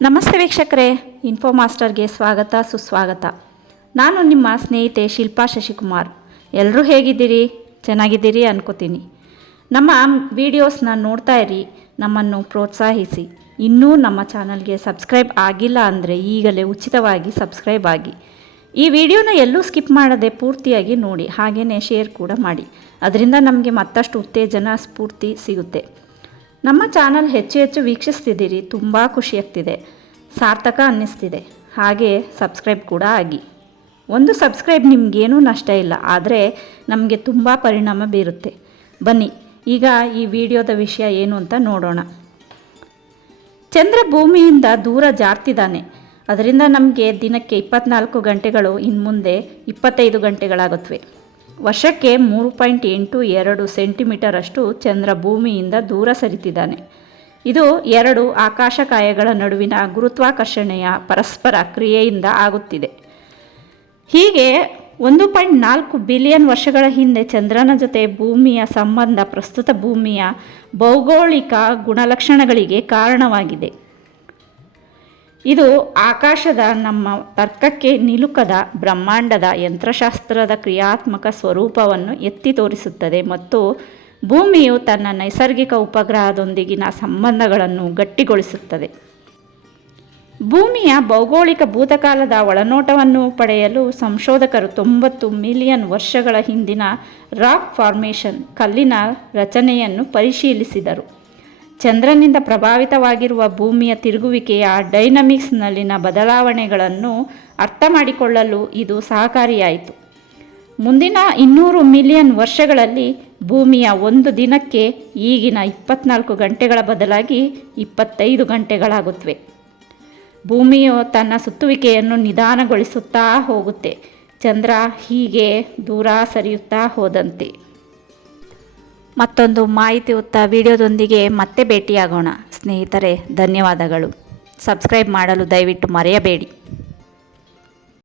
ನಮಸ್ತೆ ವೀಕ್ಷಕರೇ ಇನ್ಫೋ ಮಾಸ್ಟರ್ಗೆ ಸ್ವಾಗತ, ಸುಸ್ವಾಗತ. ನಾನು ನಿಮ್ಮ ಸ್ನೇಹಿತೆ ಶಿಲ್ಪಾ ಶಶಿಕುಮಾರ್. ಎಲ್ಲರೂ ಹೇಗಿದ್ದೀರಿ? ಚೆನ್ನಾಗಿದ್ದೀರಿ ಅನ್ಕೋತೀನಿ. ನಮ್ಮ ವಿಡಿಯೋಸ್ನ ನೋಡ್ತಾ ಇರಿ, ನಮ್ಮನ್ನು ಪ್ರೋತ್ಸಾಹಿಸಿ. ಇನ್ನೂ ನಮ್ಮ ಚಾನಲ್ಗೆ ಸಬ್ಸ್ಕ್ರೈಬ್ ಆಗಿಲ್ಲ ಅಂದರೆ ಈಗಲೇ ಉಚಿತವಾಗಿ ಸಬ್ಸ್ಕ್ರೈಬ್ ಆಗಿ. ಈ ವಿಡಿಯೋನ ಎಲ್ಲೂ ಸ್ಕಿಪ್ ಮಾಡದೆ ಪೂರ್ತಿಯಾಗಿ ನೋಡಿ ಹಾಗೆಯೇ ಶೇರ್ ಕೂಡ ಮಾಡಿ. ಅದರಿಂದ ನಮಗೆ ಮತ್ತಷ್ಟು ಉತ್ತೇಜನ, ಸ್ಫೂರ್ತಿ ಸಿಗುತ್ತೆ. ನಮ್ಮ ಚಾನಲ್ ಹೆಚ್ಚು ಹೆಚ್ಚು ವೀಕ್ಷಿಸ್ತಿದ್ದೀರಿ, ತುಂಬ ಖುಷಿಯಾಗ್ತಿದೆ ಸಾರ್ಥಕ ಅನ್ನಿಸ್ತಿದೆ. ಹಾಗೆ ಸಬ್ಸ್ಕ್ರೈಬ್ ಕೂಡ ಆಗಿ. ಒಂದು ಸಬ್ಸ್ಕ್ರೈಬ್ ನಿಮಗೇನೂ ನಷ್ಟ ಇಲ್ಲ, ಆದರೆ ನಮಗೆ ತುಂಬ ಪರಿಣಾಮ ಬೀರುತ್ತೆ. ಬನ್ನಿ, ಈಗ ಈ ವಿಡಿಯೋದ ವಿಷಯ ಏನು ಅಂತ ನೋಡೋಣ. ಚಂದ್ರ ಭೂಮಿಯಿಂದ ದೂರ ಜಾರ್ತಿದ್ದಾನೆ. ಅದರಿಂದ ನಮಗೆ ದಿನಕ್ಕೆ ಇಪ್ಪತ್ನಾಲ್ಕು ಗಂಟೆಗಳು ಇನ್ನು ಮುಂದೆ ಇಪ್ಪತ್ತೈದು ಗಂಟೆಗಳಾಗುತ್ತವೆ ವರ್ಷಕ್ಕೆ ಮೂರು ಪಾಯಿಂಟ್ ಎಂಟು ಎರಡು ಸೆಂಟಿಮೀಟರಷ್ಟು ಚಂದ್ರ ಭೂಮಿಯಿಂದ ದೂರ ಸರಿತಿದ್ದಾನೆ. ಇದು ಎರಡು ಆಕಾಶಕಾಯಗಳ ನಡುವಿನ ಗುರುತ್ವಾಕರ್ಷಣೆಯ ಪರಸ್ಪರ ಕ್ರಿಯೆಯಿಂದ ಆಗುತ್ತಿದೆ. ಹೀಗೆ ಒಂದು ಪಾಯಿಂಟ್ ನಾಲ್ಕು ಬಿಲಿಯನ್ ವರ್ಷಗಳ ಹಿಂದೆ ಚಂದ್ರನ ಜೊತೆ ಭೂಮಿಯ ಸಂಬಂಧ ಪ್ರಸ್ತುತ ಭೂಮಿಯ ಭೌಗೋಳಿಕ ಗುಣಲಕ್ಷಣಗಳಿಗೆ ಕಾರಣವಾಗಿದೆ. ಇದು ಆಕಾಶದ ನಮ್ಮ ತರ್ಕಕ್ಕೆ ನಿಲುಕದ ಬ್ರಹ್ಮಾಂಡದ ಯಂತ್ರಶಾಸ್ತ್ರದ ಕ್ರಿಯಾತ್ಮಕ ಸ್ವರೂಪವನ್ನು ಎತ್ತಿ ತೋರಿಸುತ್ತದೆ ಮತ್ತು ಭೂಮಿಯು ತನ್ನ ನೈಸರ್ಗಿಕ ಉಪಗ್ರಹದೊಂದಿಗಿನ ಸಂಬಂಧಗಳನ್ನು ಗಟ್ಟಿಗೊಳಿಸುತ್ತದೆ. ಭೂಮಿಯ ಭೌಗೋಳಿಕ ಭೂತಕಾಲದ ಒಳನೋಟವನ್ನು ಪಡೆಯಲು ಸಂಶೋಧಕರು ತೊಂಬತ್ತು ಮಿಲಿಯನ್ ವರ್ಷಗಳ ಹಿಂದಿನ ರಾಕ್ ಫಾರ್ಮೇಷನ್ ಕಲ್ಲಿನ ರಚನೆಯನ್ನು ಪರಿಶೀಲಿಸಿದರು. ಚಂದ್ರನಿಂದ ಪ್ರಭಾವಿತವಾಗಿರುವ ಭೂಮಿಯ ತಿರುಗುವಿಕೆಯ ಡೈನಮಿಕ್ಸ್ನಲ್ಲಿನ ಬದಲಾವಣೆಗಳನ್ನು ಅರ್ಥ ಮಾಡಿಕೊಳ್ಳಲು ಇದು ಸಹಕಾರಿಯಾಯಿತು. ಮುಂದಿನ ಇನ್ನೂರು ಮಿಲಿಯನ್ ವರ್ಷಗಳಲ್ಲಿ ಭೂಮಿಯ ಒಂದು ದಿನಕ್ಕೆ ಈಗಿನ ಇಪ್ಪತ್ನಾಲ್ಕು ಗಂಟೆಗಳ ಬದಲಾಗಿ ಇಪ್ಪತ್ತೈದು ಗಂಟೆಗಳಾಗುತ್ತವೆ. ಭೂಮಿಯು ತನ್ನ ಸುತ್ತುವಿಕೆಯನ್ನು ನಿಧಾನಗೊಳಿಸುತ್ತಾ ಹೋಗುತ್ತೆ. ಚಂದ್ರ ಹೀಗೆ ದೂರ ಸರಿಯುತ್ತಾ ಹೋದಂತೆ. ಮತ್ತೊಂದು ಮಾಹಿತಿಯುಕ್ತ ವಿಡಿಯೋದೊಂದಿಗೆ ಮತ್ತೆ ಭೇಟಿಯಾಗೋಣ. ಸ್ನೇಹಿತರೆ ಧನ್ಯವಾದಗಳು. ಸಬ್ಸ್ಕ್ರೈಬ್ ಮಾಡಲು ದಯವಿಟ್ಟು ಮರೆಯಬೇಡಿ.